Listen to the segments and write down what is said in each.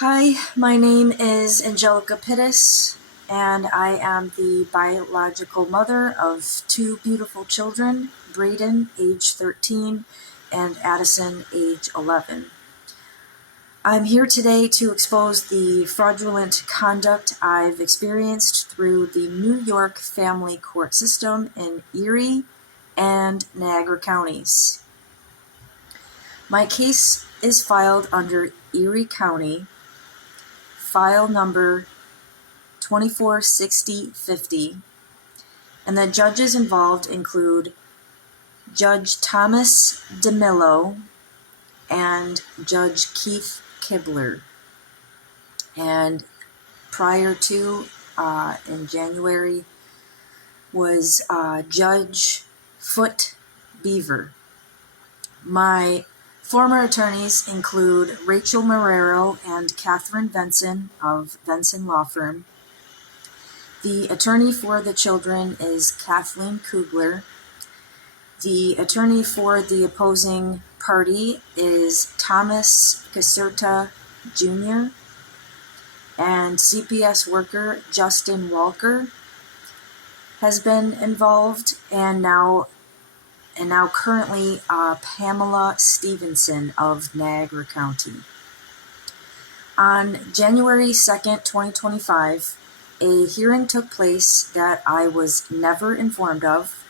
Hi, my name is Angelika Pitiss, and I am the biological mother of two beautiful children, Braden, age 13, and Addison, age 11. I'm here today to expose the fraudulent conduct I've experienced through the New York family court system in Erie and Niagara counties. My case is filed under Erie County, file number 246050, and the judges involved include Judge Thomas DeMillo and Judge Keith Kibler. And prior to, in January, was Judge Foot Beaver. My former attorneys include Rachel Marrero and Catherine Benson of Benson Law Firm. The attorney for the children is Kathleen Kugler. The attorney for the opposing party is Thomas Caserta Jr. and CPS worker Justin Walker has been involved, and now currently Pamela Stevenson of Niagara County. On January 2nd, 2025, a hearing took place that I was never informed of.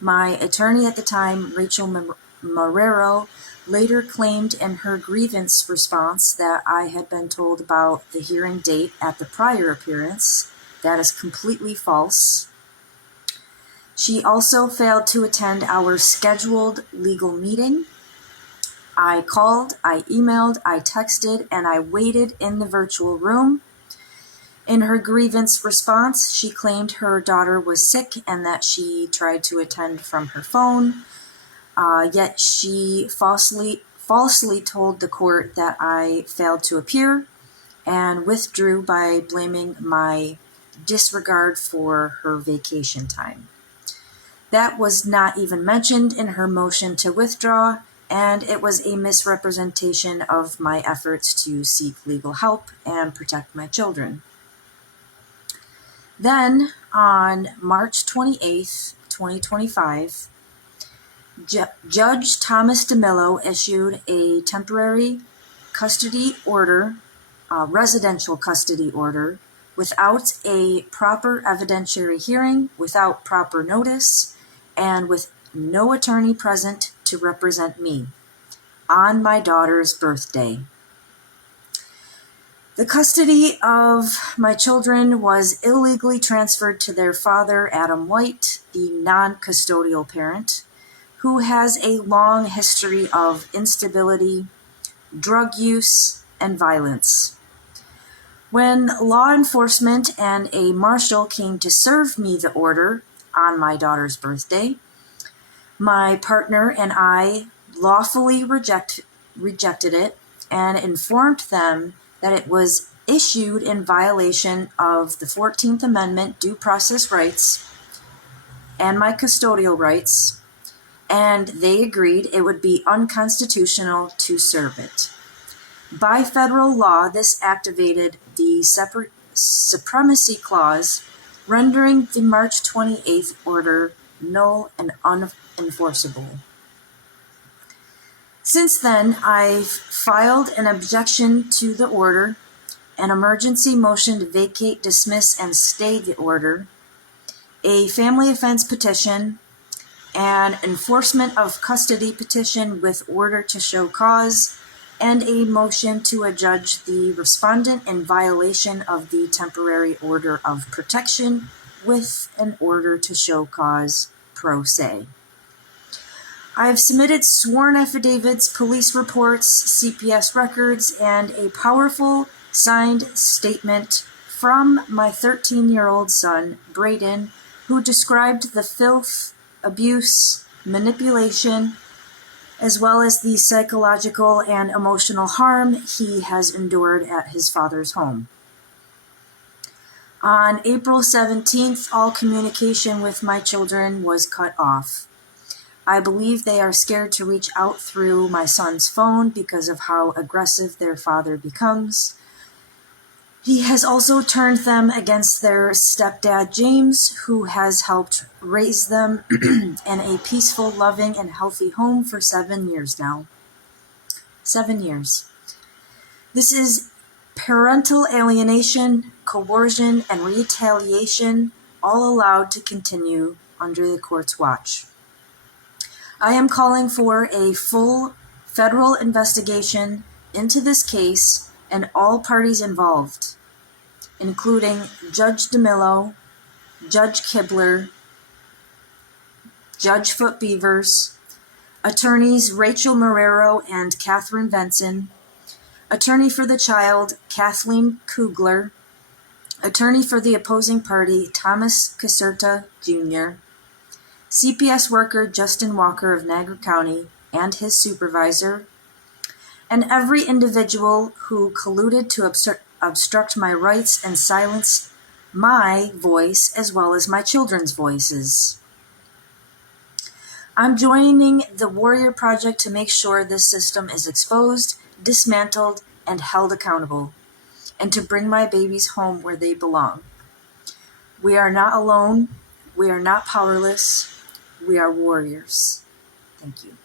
My attorney at the time, Rachel Marrero, later claimed in her grievance response that I had been told about the hearing date at the prior appearance. That is completely false. She also failed to attend our scheduled legal meeting. I called, I emailed, I texted, and I waited in the virtual room. In her grievance response, she claimed her daughter was sick and that she tried to attend from her phone, yet she falsely told the court that I failed to appear and withdrew by blaming my disregard for her vacation time. That was not even mentioned in her motion to withdraw, and it was a misrepresentation of my efforts to seek legal help and protect my children. Then, on March 28th, 2025, Judge Thomas DeMillo issued a temporary custody order, residential custody order, without a proper evidentiary hearing, without proper notice, and with no attorney present to represent me on my daughter's birthday. The custody of my children was illegally transferred to their father, Adam White, the non-custodial parent, who has a long history of instability, drug use, and violence. When law enforcement and a marshal came to serve me the order on my daughter's birthday, my partner and I lawfully rejected it and informed them that it was issued in violation of the 14th Amendment due process rights and my custodial rights, and they agreed it would be unconstitutional to serve it. By federal law, this activated the Supremacy Clause, rendering the March 28th order null and unenforceable. Since then, I've filed an objection to the order, an emergency motion to vacate, dismiss, and stay the order, a family offense petition, an enforcement of custody petition with order to show cause, and a motion to adjudge the respondent in violation of the temporary order of protection with an order to show cause pro se. I've submitted sworn affidavits, police reports, CPS records, and a powerful signed statement from my 13-year-old son, Braden, who described the filth, abuse, manipulation, as well as the psychological and emotional harm he has endured at his father's home. On April 17th, all communication with my children was cut off. I believe they are scared to reach out through my son's phone because of how aggressive their father becomes. He has also turned them against their stepdad, James, who has helped raise them in a peaceful, loving, and healthy home for 7 years now. 7 years. This is parental alienation, coercion, and retaliation, all allowed to continue under the court's watch. I am calling for a full federal investigation into this case and all parties involved, including Judge DeMillo, Judge Kibler, Judge Footbeavers, attorneys Rachel Marrero and Catherine Benson, attorney for the child Kathleen Kugler, attorney for the opposing party Thomas Caserta Jr., CPS worker Justin Walker of Niagara County and his supervisor, and every individual who colluded to obstruct my rights and silence my voice as well as my children's voices. I'm joining the Warrior Project to make sure this system is exposed, dismantled, and held accountable, and to bring my babies home where they belong. We are not alone. We are not powerless. We are warriors. Thank you.